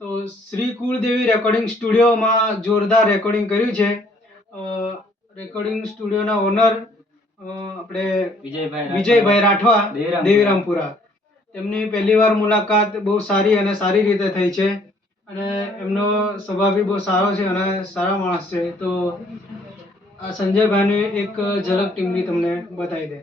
તો શ્રી કુળદેવી રેકોર્ડિંગ સ્ટુડિયોમાં જોરદાર રેકોર્ડિંગ કર્યું છે. રેકોર્ડિંગ સ્ટુડિયોના ઓનર આપણે વિજયભાઈ રાઠવા દેવીરામપુરા. તેમની પહેલી વાર મુલાકાત બહુ સારી અને સારી રીતે થઈ છે અને એમનો સ્વભાવ બી બહુ સારો છે અને સારા માણસ છે. તો આ સંજયભાઈની એક ઝલક ટીમની તમને બતાવી દે.